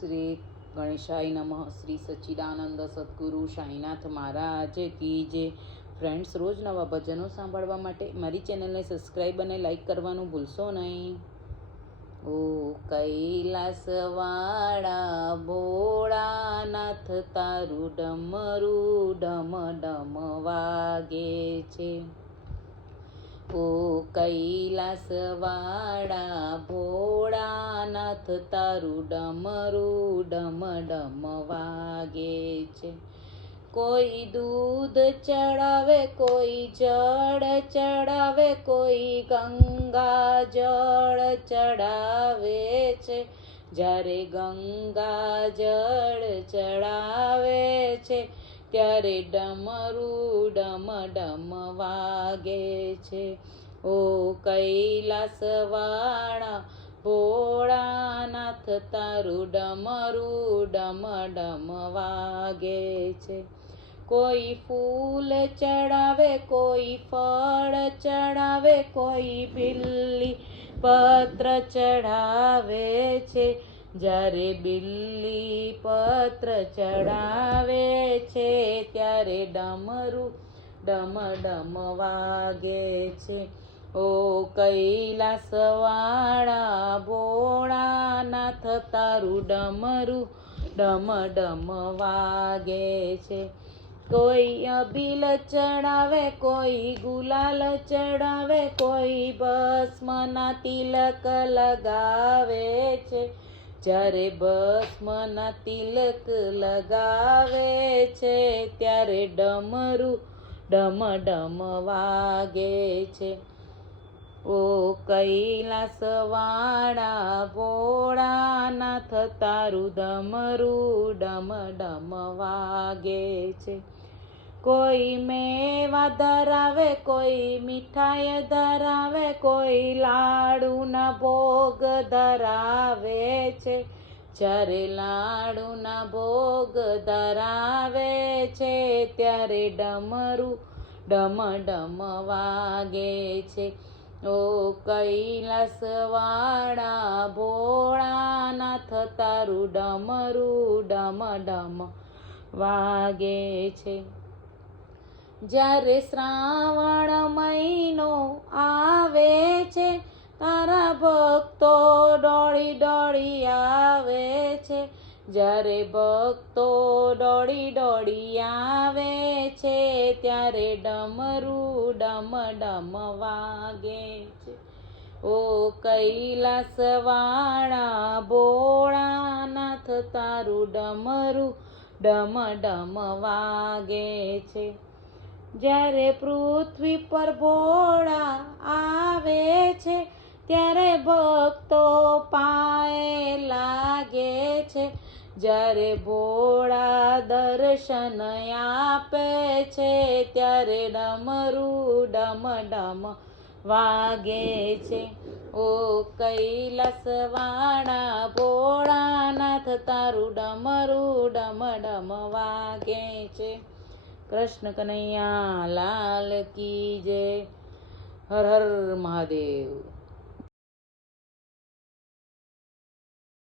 શ્રી ગણેશાય નમઃ, શ્રી સચ્ચિદાનંદ સદગુરુ સાંઈનાથ મહારાજ કી જે ફ્રેન્ડ્સ રોજ નવા ભજનો સાંભળવા માટે મારી ચેનલને સબસ્ક્રાઈબ અને લાઈક કરવાનું ભૂલશો નહીં. ઓ કૈલાસવાળા, ભોળાનાથ, તારું ડમરું ડમ ડમ વાગે છે. ઓ કૈલાસવાળા ભોળાનાથ તારું ડમરું ડમ ડમ વાગે છે. કોઈ દૂધ ચડાવે, કોઈ જળ ચડાવે, કોઈ ગંગા જળ ચડાવે છે. જ્યારે ગંગા જળ ચડાવે છે, ત્યારે ડમરું ડમ ડમ વાગે છે. ઓ કૈલાસવાળા ભોળાનાથ તારું ડમરું ડમ ડમ વાગે છે. કોઈ ફૂલ ચડાવે, કોઈ ફળ ચડાવે, કોઈ બિલ્લી પત્ર ચડાવે છે. જ્યારે બિલ્લી પત્ર ચડાવે છે, ત્યારે ડમરું ડમ ડમ વાગે છે. ઓ કૈલાસવાળા, ભોળાનાથ, તારું ડમરું ડમ ડમ વાગે છે. કોઈ અભિલ ચડાવે, કોઈ ગુલાલ ચડાવે, કોઈ ભસ્મના તિલક લગાવે છે. જ્યારે ભસ્મના તિલક લગાવે છે, ત્યારે ડમરું ડમ ડમ વાગે છે. ઓ કૈલાસવાળા, ભોળાનાથ, તારું ડમરું ડમ ડમ વાગે છે. કોઈ મેવા ધરાવે, કોઈ મીઠાઈ ધરાવે, કોઈ લાડુના ભોગ ધરાવે છે. જ્યારે લાડુના ભોગ ધરાવે છે, ત્યારે ડમરું ડમ ડમ વાગે છે. ઓ કૈલાસવાળા ભોળાનાથ તારું ડમરું ડમ ડમ વાગે છે. જ્યારે શ્રાવણ મહિનો આવે છે, તારા ભક્તો ડોળી ડોળી આવે છે. જ્યારે ભક્તો દોડી દોડી આવે છે, ત્યારે ડમરું ડમ ડમ વાગે છે. ઓ કૈલાસવાળા, ભોળાનાથ, તારું ડમરું ડમ ડમ વાગે છે. જ્યારે પૃથ્વી પર ભોળા જ્યારે ભોળા દર્શન આપે છે, ત્યારે ડમરું ડમ ડમ વાગે છે. ઓ કૈલાસવાણા ભોળાનાથ, તારું ડમરું ડમ ડમ વાગે છે. કૃષ્ણ કનૈયા, લાલ કી જય. હર હર મહાદેવ.